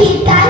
que tá